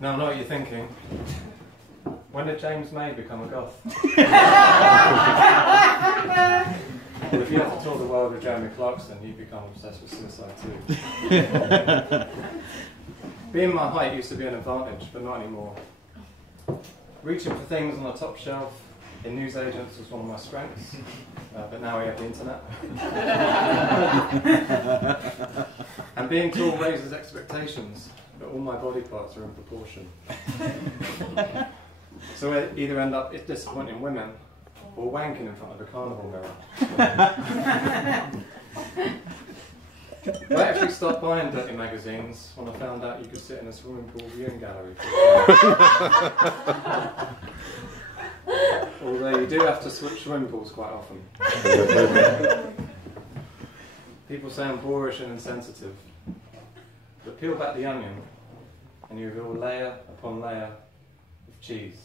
Now I know what you're thinking. When did James May become a goth? Well, if you had to tour the world with Jeremy Clarkson, you'd become obsessed with suicide too. Being my height used to be an advantage, but not anymore. Reaching for things on the top shelf in newsagents was one of my strengths, but now we have the internet. And being tall raises expectations, but all my body parts are in proportion. So I either end up disappointing women or wanking in front of a carnival mirror. I actually stopped buying dirty magazines when I found out you could sit in a swimming pool viewing gallery. Although you do have to switch swimming pools quite often. People say I'm boorish and insensitive, but peel back the onion and you reveal layer upon layer of cheese.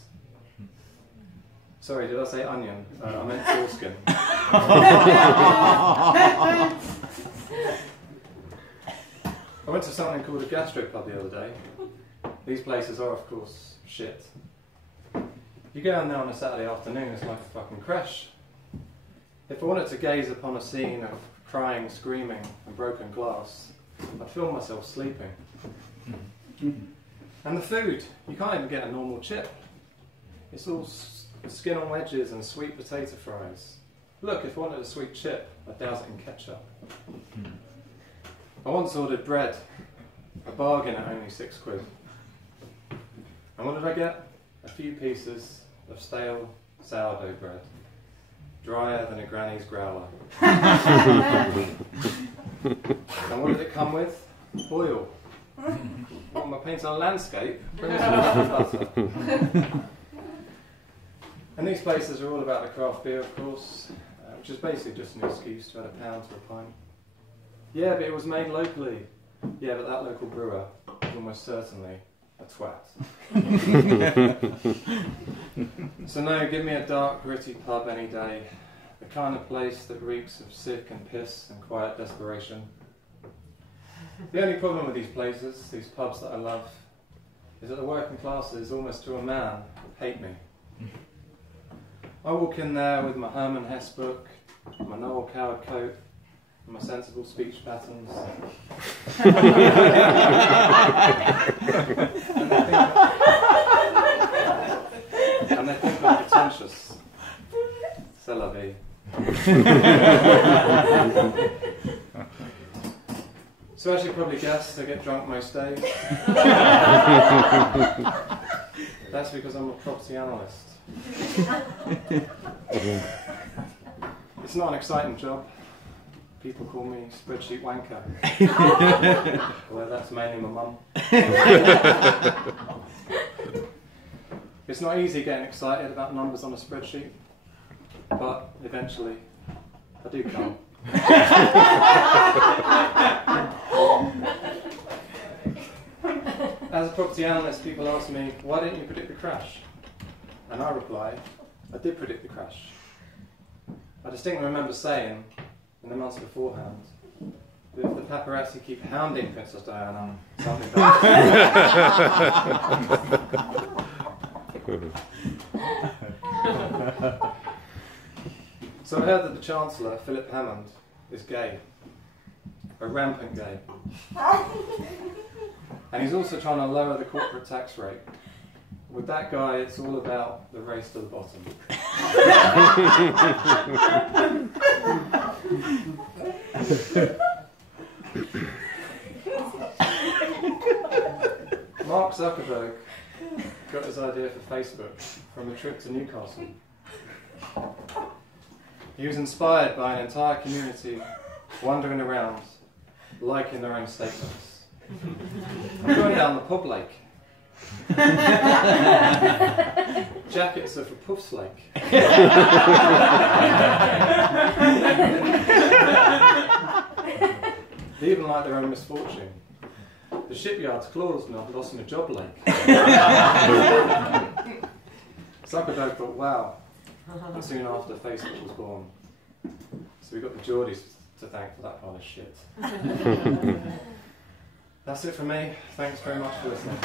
Sorry, did I say onion? I meant foreskin. I went to something called a gastropub the other day. These places are, of course, shit. You go in there on a Saturday afternoon, it's like a fucking crash. If I wanted to gaze upon a scene of crying, screaming, and broken glass, I'd feel myself sleeping. And the food, you can't even get a normal chip. It's all skin on wedges and sweet potato fries. Look, if I wanted a sweet chip, I'd douse it in ketchup. I once ordered bread, a bargain at only £6. And what did I get? A few pieces of stale sourdough bread, drier than a granny's growler. And what did it come with? Oil. What am I painting on a landscape? Bring me some butter. And these places are all about the craft beer, of course, which is basically just an excuse to add £1 to a pint. Yeah, but it was made locally. Yeah, but that local brewer is almost certainly a twat. So no, give me a dark, gritty pub any day. The kind of place that reeks of sick and piss and quiet desperation. The only problem with these places, these pubs that I love, is that the working classes, almost to a man, hate me. I walk in there with my Herman Hesse book, my Noel Coward coat, and my sensible speech patterns. And they think I'm pretentious. C'est la vie. So as you probably guessed, I get drunk most days. That's because I'm a property analyst. It's not an exciting job. People call me spreadsheet wanker. Well, that's mainly my mum. It's not easy getting excited about numbers on a spreadsheet, but eventually I do come. As a property analyst, people ask me, why didn't you predict the crash? And I reply, I did predict the crash. I distinctly remember saying, in the months beforehand, that if the paparazzi keep hounding Princess Diana, something bad. So I heard that the Chancellor, Philip Hammond, is gay. A rampant gay. And he's also trying to lower the corporate tax rate. With that guy, it's all about the race to the bottom. Mark Zuckerberg got his idea for Facebook from a trip to Newcastle. He was inspired by an entire community wandering around, liking their own statements. I'm going down the Mortlake. Jackets are for Puff's Lake. They even like their own misfortune. The shipyard's closed and I've lost my job lake. Zuckerberg thought, wow. And soon after, Facebook was born. So we got the Geordies to thank for that kind of shit. That's it from me. Thanks very much for listening.